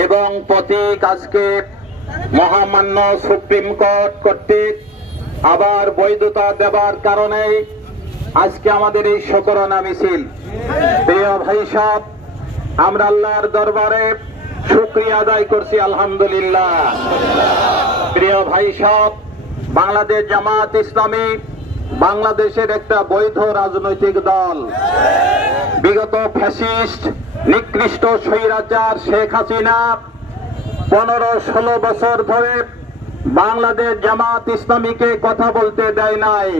এবং প্রতীক আজকে মহামান্য সুপ্রিম কোর্ট কর্তৃক আবার বৈধতা দেবার কারণে আজকে আমাদের এই শোকরানা মিছিল। প্রিয় ভাই সাহেব, আমরা আল্লাহর দরবারে শুকরিয়া আদায় করছি, আলহামদুলিল্লাহ। প্রিয় ভাই সাহেব, বাংলাদেশ জামাত ইসলামী বাংলাদেশের একটা বৈধ রাজনৈতিক দল। বিগত ফ্যাসিস্ট নিকৃষ্ট স্বৈরাচার শেখ হাসিনা 15-16 বছর ধরে বাংলাদেশ জামাত ইসলামীকে কথা বলতে দেয় নাই।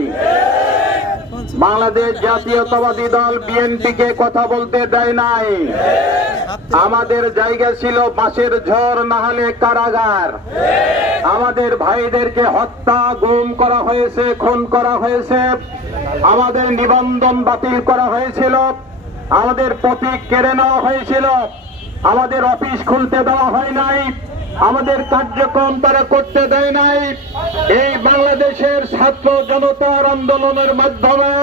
বাংলাদেশ জাতীয়তাবাদী দল বিএনপিকে কথা বলতে দেয় নাই। আমাদের জায়গা ছিল বাঁশের ঝড়, না হলে কারাগার। আমাদের ভাইদেরকে হত্যা, গুম করা হয়েছে, খুন করা হয়েছে। আমাদের নিবন্ধন বাতিল করা হয়েছিল, আমাদের প্রতীক কেড়ে নেওয়া হয়েছিল, আমাদের অফিস খুলতে দেওয়া হয় নাই, আমাদের কার্যক্রম তারা করতে দেয় নাই। এই বাংলাদেশের ছাত্র জনতার আন্দোলনের মাধ্যমে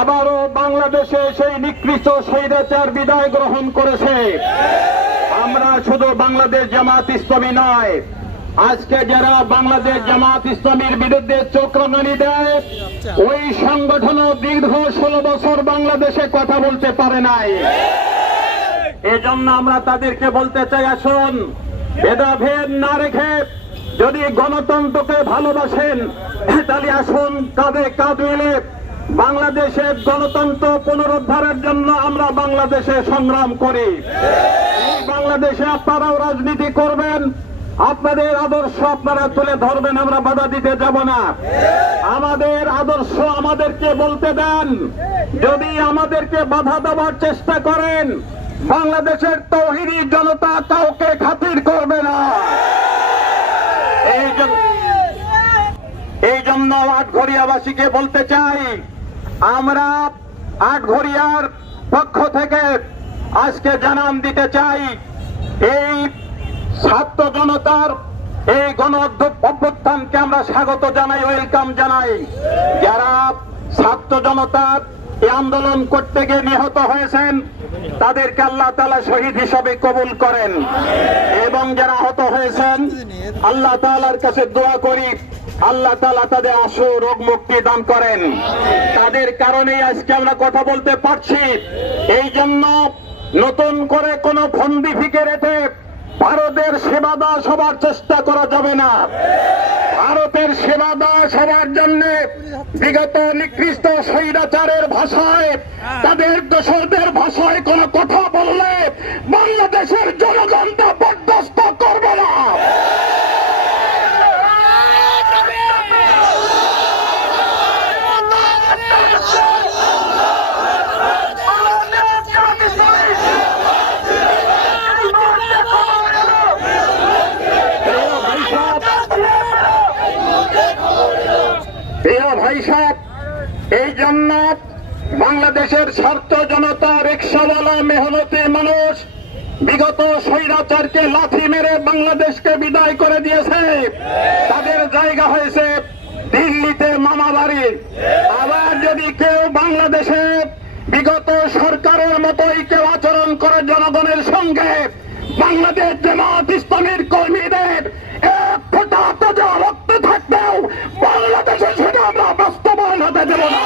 আবারও বাংলাদেশে সেই নিকৃষ্ট স্বৈরাচার বিদায় গ্রহণ করেছে। আমরা শুধু বাংলাদেশ জামাত ইসলামী নয়, আজকে যারা বাংলাদেশ জামাত ইসলামীর বিরুদ্ধে চোখ রাঙানি দেয়, ওই সংগঠনও দীর্ঘ 16 বছর বাংলাদেশে কথা বলতে পারে নাই। এজন্য আমরা তাদেরকে বলতে চাই, আসুন ভেদাভেদ না রেখে যদি গণতন্ত্রকে ভালোবাসেন তাহলে আসুন কাঁধে কাঁধ মিলে বাংলাদেশের গণতন্ত্র পুনরুদ্ধারের জন্য আমরা বাংলাদেশে সংগ্রাম করি। এই বাংলাদেশে আপনারাও রাজনীতি করবেন, আপনাদের আদর্শ আপনারা তুলে ধরবেন, আমরা বাধা দিতে যাব না। আমাদের আদর্শ আমাদেরকে বলতে দেন। যদি আমাদেরকে বাধা দেওয়ার চেষ্টা করেন, বাংলাদেশের তৌহিদি জনতা কাউকে খাতির করবে না। এই জন্য আটঘরিয়াবাসীকে বলতে চাই, আমরা আটঘরিয়ার পক্ষ থেকে আজকে জানান দিতে চাই, এই ছাত্র জনতার এই গণ অভ্যুত্থানকে আমরা স্বাগত জানাই, ওয়েলকাম জানাই। যারা ছাত্র জনতার এই আন্দোলন করতে গিয়ে নিহত হয়েছেন তাদেরকে আল্লাহ তাআলা শহীদ হিসাবে কবুল করেন, এবং যারা আহত হয়েছেন আল্লাহ তাআলার কাছে দোয়া করি আল্লাহ তাআলা তাদের আশু রোগ মুক্তি দান করেন। তাদের কারণেই আজকে আমরা কথা বলতে পারছি। এই জন্য নতুন করে কোনো ফন্দি ফিকে রেখে ভারতের সেবা দাস হবার চেষ্টা করা যাবে না। ভারতের সেবা দাস হবার জন্য বিগত নিকৃষ্ট স্বৈরাচারের ভাষায়, তাদের দোসরদের ভাষায় কোন কথা বললে বাংলাদেশের জনগণ তা বরদাস্ত করবে না। ভাই সাহেব, এই জন্য বাংলাদেশের ছাত্র জনতা, রিকশাওয়ালা, মেহনতি মানুষ বিগত স্বৈরাচারকে লাথি মেরে বাংলাদেশকে বিদায় করে দিয়েছে। তাদের জায়গা হয়েছে দিল্লিতে, মামা বাড়ি। আবার যদি কেউ বাংলাদেশে বিগত সরকারের মতোই কেউ আচরণ করে জনগণের সঙ্গে, বাংলাদেশ জামাত ইসলামীর কর্মীদের এক ফোঁটা তাজা রক্ত থাকবেও বাংলাদেশে সেটা আমরা বাস্তবায়ন হতে দেব না।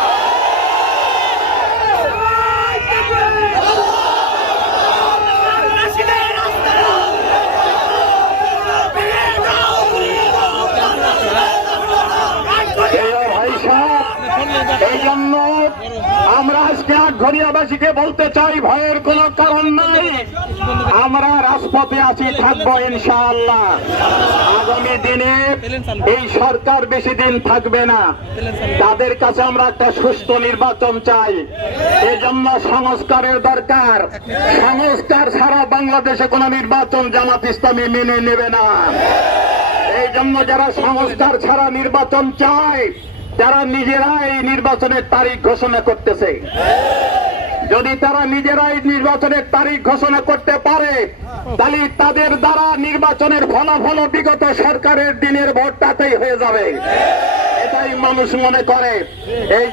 এই জন্য আমরা আজকে আটঘরিয়াবাসীকে বলতে চাই, ভয়ের কোনো কারণ নাই। আমরা রাজপথে আছি, থাকবো ইনশাআল্লাহ। আগামী দিনে এই সরকার বেশি দিন থাকবে না। তাদের কাছে আমরা একটা সুস্থ নির্বাচন চাই। এই জন্য সংস্কারের দরকার। সংস্কার ছাড়া বাংলাদেশে কোনো নির্বাচন জামাত ইসলামী মেনে নেবে না। এই জন্য যারা সংস্কার ছাড়া নির্বাচন চায়, তারা নিজেরাই নির্বাচনের তারিখ ঘোষণা করতেছে। যদি তারা নিজেরাই নির্বাচনের তারিখ ঘোষণা করতে পারে, তাহলে তাদের দ্বারা নির্বাচনের ফলাফল বিগত সরকারের দিনের ভোটটাতেই হয়ে যাবে, এটাই মানুষ মনে করে। এই